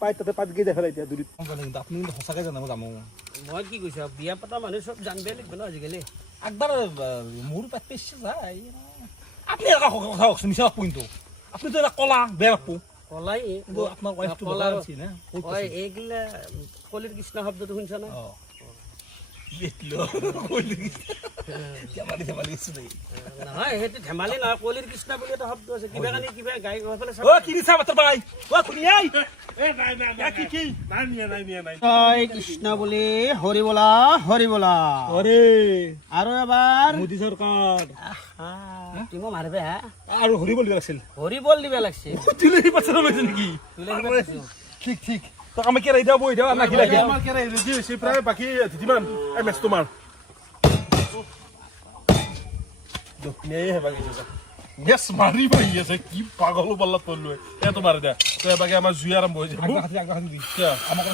পাই তাতে পাত গৈ দেখা এতিয়া দূৰত আপুনি কিন্তু সঁচাকৈ জানাব যাম মই কি কৈছো বিয়া পতা মানুহ চব জানবে লাগিব ন আজিকালি একবাৰ মোৰ পেট পেছে যায় আপুনি এটা কথা কওকচোন মিছা বাপু কিন্তু আপুনি তো এটা কলা বেয়া বাপু কলাই কিন্তু আপোনাৰ ৱাইফটো কলাৰ আছে না হয় এইগিলা কলিৰ কৃষ্ণ শব্দটো শুনছ না নহয় সেইটো ধেমালি নহয় কলিৰ কৃষ্ণ বুলি এটা শব্দ আছে কিবা কানি কিবা গাই পেলাই জয় কৃষ্ণ বুলি হৰি বলা আৰু এবাৰ মোদী চৰকাৰ তুমি মাৰিবে হা আৰু হৰি বলিব লাগিছিল হৰি বল দিবা লাগছে তুলসী পাছত লৈছে নেকি ঠিক ঠিক তো আমি কেৰা এতিয়া বহি দিওঁ নাকি লাগে আমাৰ কেৰা ৰেডি হৈছে প্ৰায় বাকী যিমান এমএছ তোমাৰ দক্ষিণাই হেবা গৈছে গেছ মাৰি পাহি আছে কি পাগল পাল্লাত পৰলো এ তোমাৰ দে তো এবাকে আমাৰ জুই আৰম্ভ হৈ যাব আগবাঢ়ি কিয় আমাক